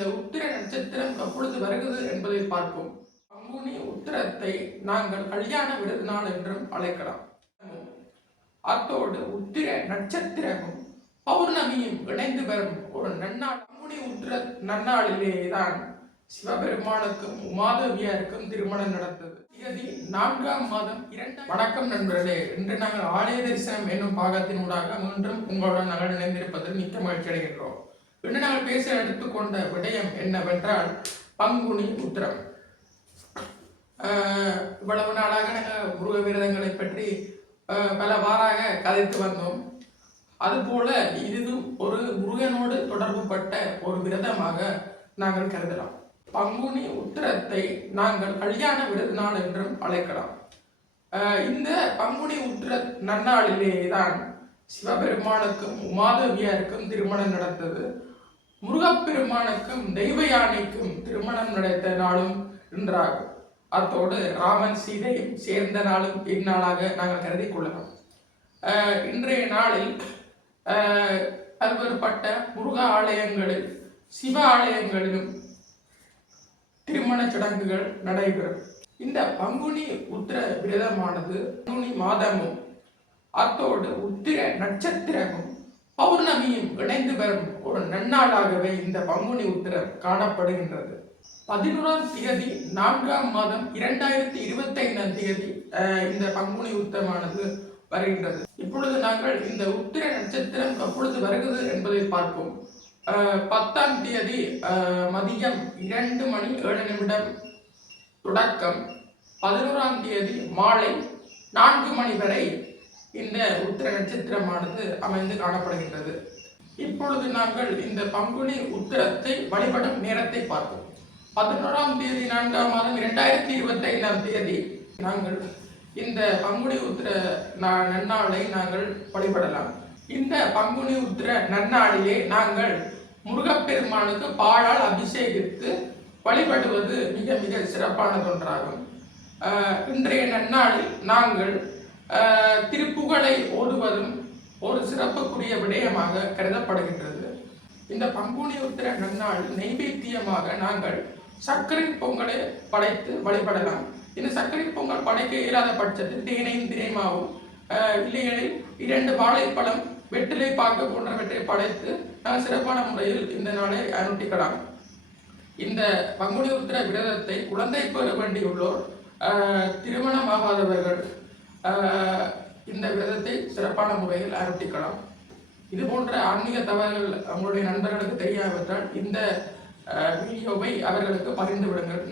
இந்த உத்திர நட்சத்திரம் எப்பொழுது வருகிறது என்பதை பார்ப்போம். பங்குனி உத்திரத்தை நாங்கள் கல்யாண விருது நாள் என்றும் அழைக்கலாம். அத்தோடு உத்திர நட்சத்திரமும் பௌர்ணமியும் இணைந்து வரும் ஒரு நன்னாள் பங்குனி உத்திர நன்னாளிலே தான் சிவபெருமானுக்கும் உமாதவியாருக்கும் திருமணம் நடந்தது. திகதி நான்காம் மாதம் இரண்டு வணக்கம் நண்பர்களே இன்று நாங்கள் ஆலய தரிசனம் என்னும் பாகத்தினூடாக மீண்டும் உங்களுடன் நாங்கள் இணைந்திருப்பதில் மிக்க மகிழ்ச்சி அடைகின்றோம். இன்று நாங்கள் பேச எடுத்துக்கொண்ட விடயம் என்னவென்றால் பங்குனி உத்திரம். இவ்வளவு நாளாக நாங்கள் முருக விரதங்களை பற்றி பல வாராக கதைத்து வந்தோம். அதுபோல இதுவும் ஒரு முருகனோடு தொடர்புபட்ட ஒரு விரதமாக நாங்கள் கருதலாம். பங்குனி உத்திரத்தை நாங்கள் கல்யாண விரத நாள் என்றும் அழைக்கலாம். இந்த பங்குனி உத்திர நன்னாளிலே தான் சிவபெருமானுக்கும் உமாதேவியாருக்கும் திருமணம் நடந்தது. முருகப்பெருமானுக்கும் தெய்வ யானைக்கும் திருமணம் நடத்த நாளும் இன்றாகும். அத்தோடு ராமன் சீதையும் சேர்ந்த நாளும் இந்நாளாக நாங்கள் கருதி கொள்ளலாம். இன்றைய நாளில் பல்வேறுபட்ட முருக ஆலயங்களில் சிவ ஆலயங்களிலும் திருமண சடங்குகள் நடைபெறும். இந்த பங்குனி உத்திர விரதமானது பங்குனி மாதமும் அத்தோடு உத்திர நட்சத்திரமும் பௌர்ணமியும் இணைந்து வரும் ஒரு நன்னாளாகவே இந்த பங்குனி உத்திரம் காணப்படுகின்றது. பதினோராம் தேதி நான்காம் மாதம் இரண்டாயிரத்தி இருபத்தி ஐந்தாம் தேதி அஹ், இந்த பங்குனி உத்தரமானது வருகின்றது. இப்பொழுது நாங்கள் இந்த உத்திர நட்சத்திரம் எப்பொழுது வருகிறது என்பதை பார்ப்போம். பத்தாம் தேதி மதியம் இரண்டு மணி ஏழு நிமிடம் தொடக்கம். பதினோராம் தேதி மாலை நான்கு மணி வரை இந்த உத்திர நட்சத்திரமானது அமைந்து காணப்படுகின்றது. இப்பொழுது நாங்கள் இந்த பங்குனி உத்திரத்தை வழிபடும் நேரத்தை பார்ப்போம். பதினோராம் தேதி நான்காம் மாதம் இரண்டாயிரத்தி இருபத்தி ஐந்தாம் தேதி நாங்கள் இந்த பங்குனி உத்திர நன்னாளை நாங்கள் வழிபடலாம். இந்த பங்குனி உத்திர நன்னாளிலே நாங்கள் முருகப்பெருமானுக்கு பாழால் அபிஷேகித்து வழிபடுவது மிக மிக சிறப்பானது ஒன்றாகும் ஆஹ் இன்றைய நன்னாளில் நாங்கள் திரு திருப்புகழை ஓடுவதும் ஒரு சிறப்புக்குரிய விடயமாக கருதப்படுகின்றது. இந்த பங்குனி உத்திர நன்னாள் நைவேத்தியமாக நாங்கள் சர்க்கரை பொங்கலை படைத்து வழிபடலாம். இந்த சர்க்கரை பொங்கல் படைக்க இயலாத பட்சத்தில் தேனையும் தினைமாவும் ஆஹ் இல்லையெனில் இரண்டு வாழைப்பழம் வெற்றிலை பாக்கு போன்றவற்றை படைத்து நாங்கள் சிறப்பான முறையில் இந்த நாளை அனுட்டிக்கலாம். இந்த பங்குனி உத்திர விரதத்தை குழந்தை பெற வேண்டியுள்ளோர் திருமணமாகாதவர்கள் இந்த விரதத்தை சிறப்பான முறையில் அனுட்டிக்கலாம் இது போன்ற ஆன்மீக தவறுகள் உங்களுடைய நண்பர்களுக்கு தெரியாவிட்டால் இந்த வீடியோவை அவர்களுக்கு பகிர்ந்து விடுங்கள்.